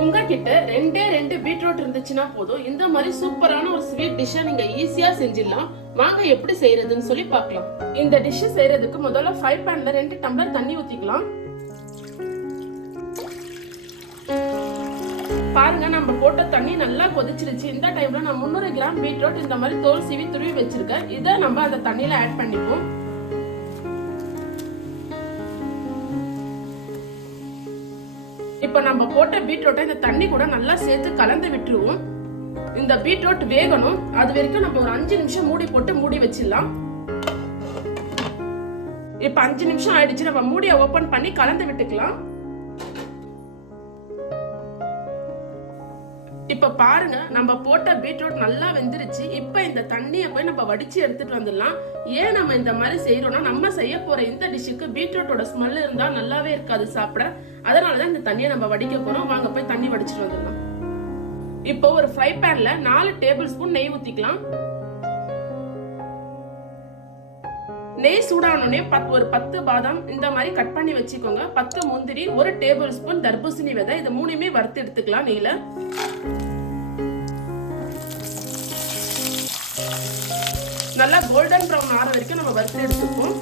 உங்ககிட்ட ரெண்டே ரெண்டு பீட்ரூட் இருந்துச்சுன்னா போதும். இந்த மாதிரி சூப்பரான ஒரு ஸ்வீட் டிஷ்ஷை நீங்க ஈஸியா செஞ்சிடலாம். வாங்க எப்படி செய்யறதுன்னு சொல்லி பார்க்கலாம். இந்த டிஷ் செய்யறதுக்கு முதல்ல ஃப்ரை பேன்ல ரெண்டு டம்ளர் தண்ணி ஊத்திக்கலாம். பாருங்க நம்ம போட்ட தண்ணி நல்லா கொதிச்சிருச்சு. இந்த டைம்ல நான் முந்நூறு கிராம் பீட்ரூட் இந்த மாதிரி தோல் சீவி துருவி வச்சிருக்கேன். இதை நம்ம அந்த தண்ணியில ஆட் பண்ணிப்போம். இப்போ நம்ம போட்ட பீட்ரூட்டை இந்த தண்ணி கூட நல்லா சேர்த்து கலந்து விட்டுருவோம். இந்த பீட்ரூட் வேகணும். அது வரைக்கும் நம்ம ஒரு அஞ்சு நிமிஷம் மூடி போட்டு மூடி வச்சிடலாம். இப்போ அஞ்சு நிமிஷம் ஆயிடுச்சு. நம்ம மூடியை ஓப்பன் பண்ணி கலந்து விட்டுக்கலாம். இப்ப பாருங்க நம்ம போட்ட பீட்ரூட் நல்லா வெந்துருச்சு. இப்ப இந்த தண்ணியை போய் நம்ம வடிச்சு எடுத்துட்டு வந்துடலாம். ஏன் நம்ம இந்த மாதிரி செய்யறோம்னா நம்ம செய்ய போற இந்த டிஷ்ஷுக்கு பீட்ரூட்டோட ஸ்மெல் இருந்தா நல்லாவே இருக்காது சாப்பிட. அதனாலதான் இந்த தண்ணியை நம்ம வடிக்க போறோம். வாங்க போய் தண்ணி வடிச்சிட்டு வந்துடலாம். இப்போ ஒரு ஃப்ரை பேன்ல நாலு டேபிள் ஸ்பூன் நெய் ஊத்திக்கலாம். நெய் சூடானோடனே பத் ஒரு பத்து பாதாம் இந்த மாதிரி கட் பண்ணி வச்சுக்கோங்க. பத்து முந்திரி ஒரு டேபிள் ஸ்பூன் தர்பூசணி விதை. இது மூணுமே வறுத்து எடுத்துக்கலாம் நெய்ல நல்லா கோல்டன் ப்ரௌன் ஆற வரைக்கும் நம்ம வறுத்து எடுத்துப்போம்.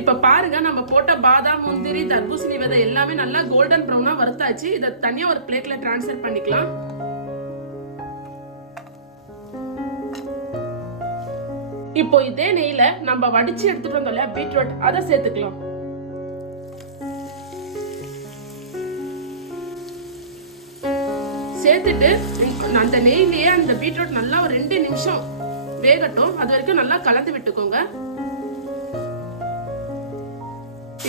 இப்ப பாருங்க நம்ம போட்ட பாதாம் முந்திரி தர்பூசணி விதை எல்லாமே நல்லா கோல்டன் ப்ரௌனா வறுத்தாச்சு. இதை தனியா ஒரு பிளேட்ல டிரான்ஸ்ஃபர் பண்ணிக்கலாம். இப்போ இதே நெய்யில நம்ம வடிச்சு எடுத்துட்டு வந்தோம்ல பீட்ரூட் அதை சேர்த்துக்கலாம். சேர்த்துட்டு அந்த நெய்லேயே அந்த பீட்ரூட் நல்லா ஒரு ரெண்டு நிமிஷம் வேகட்டும். அது வரைக்கும் நல்லா கலந்து விட்டுக்கோங்க.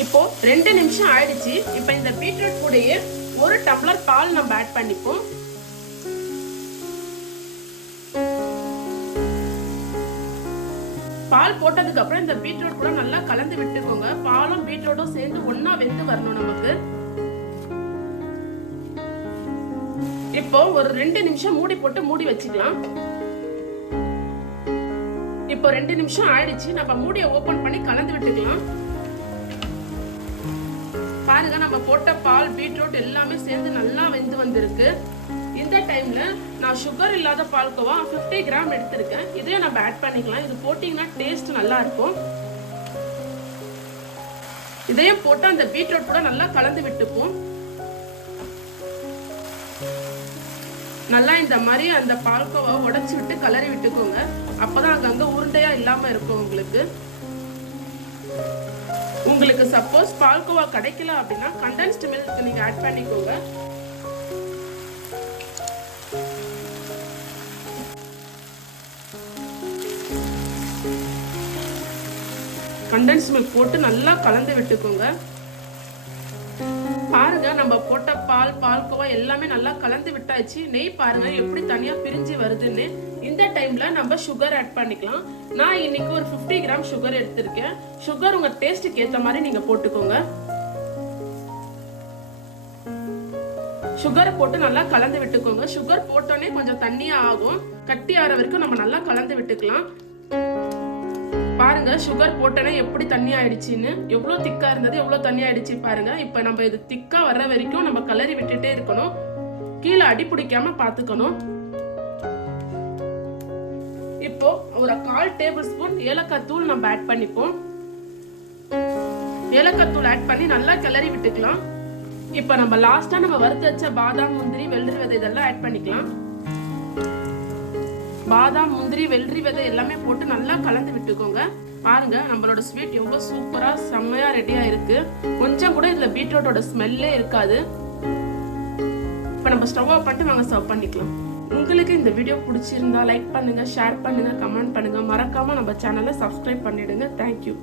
இப்போ ரெண்டு நிமிஷம் ஆயிடுச்சு. இப்போ இந்த பீட்ரூட் கூடயே ஒரு டம்ளர் பால் நம்ம ஆட் பண்ணிப்போம். பால் போட்டதுக்கு அப்புறம் இந்த பீட்ரூட் கூட நல்லா கலந்து விட்டுக்கோங்க. பாலும் பீட்ரூட்டும் சேர்ந்து ஒன்னா வெந்து வரணும் நமக்கு. இப்போ ஒரு ரெண்டு நிமிஷம் மூடி போட்டு மூடி வச்சுக்கலாம். இப்போ ரெண்டு நிமிஷம் ஆயிடுச்சு. நம்ம மூடியை ஓபன் பண்ணி கலந்து விட்டுக்கலாம். பாருங்க நம்ம போட்ட பால் பீட்ரூட் எல்லாமே சேர்ந்து நல்லா வெந்து வந்திருக்கு. இந்த டைமில் நான் சுகர் இல்லாத பால்கோவா 50 கிராம் எடுத்திருக்கேன். இதையும் நம்ம ஆட் பண்ணிக்கலாம். இது போட்டிங்கன்னா டேஸ்ட் நல்லா இருக்கும். இதையும் போட்டு அந்த பீட்ரூட் கூட நல்லா கலந்து விட்டுப்போம். நல்லா இந்த மாதிரி அந்த பால்கோவா உடச்சி விட்டு கலரி விட்டுக்கோங்க. அப்போதான் அங்கங்கே உருண்டையாக இல்லாமல் இருக்கும் உங்களுக்கு. உங்களுக்கு சப்போஸ் பால்கோவா கிடைக்கல அப்படின்னா கண்டென்ஸ்டு மில்க் நீங்கள் ஆட் பண்ணிக்கோங்க. கண்டென்ஸ் மில்க் போட்டு நல்லா கலந்து விட்டுக்கோங்க. பாருங்க நம்ம போட்ட பால் பால்கோவா எல்லாமே நல்லா கலந்து விட்டாச்சு. நெய் பாருங்க எப்படி தனியா பிரிஞ்சு வருதுன்னு. இந்த டைம்ல நம்ம சுகர் ஆட் பண்ணிக்கலாம். நான் இன்னைக்கு ஒரு 50 கிராம் சுகர் எடுத்திருக்கேன். சுகர் உங்க டேஸ்ட்டுக்கு ஏத்த மாதிரி நீங்க போட்டுக்கோங்க. சுகரை போட்டு நல்லா கலந்து விட்டுக்கோங்க. சுகர் போட்டோன்னே கொஞ்சம் தண்ணியா ஆகும். கட்டி ஆற வரைக்கும் நம்ம நல்லா கலந்து விட்டுக்கலாம். பாருங்க சுகர் போட்டோன்னே எப்படி தண்ணி ஆயிடுச்சுன்னு? எவ்வளோ திக்கா இருந்தது எவ்வளோ தண்ணி ஆயிடுச்சு பாருங்க. இப்போ நம்ம இது திக்கா வர்ற வரைக்கும் நம்ம கலரி விட்டுட்டே இருக்கணும். கீழே அடி பிடிக்காம பார்த்துக்கணும் இப்போ ஒரு கால் டேபிள் ஸ்பூன் ஏலக்காய் தூள் நம்ம ஆட் பண்ணிப்போம். ஏலக்காய் தூள் ஆட் பண்ணி நல்லா கிளறி விட்டுக்கலாம். இப்போ நம்ம லாஸ்டா நம்ம வறுத்து வச்ச பாதாம் முந்திரி வெள்ளரி விதை இதெல்லாம் ஆட் பண்ணிக்கலாம். பாதாம் முந்திரி வெள்ளரி விதை எல்லாமே போட்டு நல்லா கலந்து விட்டுக்கோங்க. பாருங்க நம்மளோட ஸ்வீட் எவ்வளோ சூப்பரா செம்மையா ரெடியா இருக்கு கொஞ்சம் கூட இதுல பீட்ரூட்டோட ஸ்மெல்லே இருக்காது. இப்போ நம்ம ஸ்டவ் ஆஃப் பண்ணிட்டு வாங்க சர்வ் பண்ணிக்கலாம். உங்களுக்கு இந்த வீடியோ பிடிச்சிருந்தா லைக் பண்ணுங்க ஷேர் பண்ணுங்க கமெண்ட் பண்ணுங்க. மறக்காம நம்ம சேனலை சப்ஸ்கிரைப் பண்ணிடுங்க. தேங்க்யூ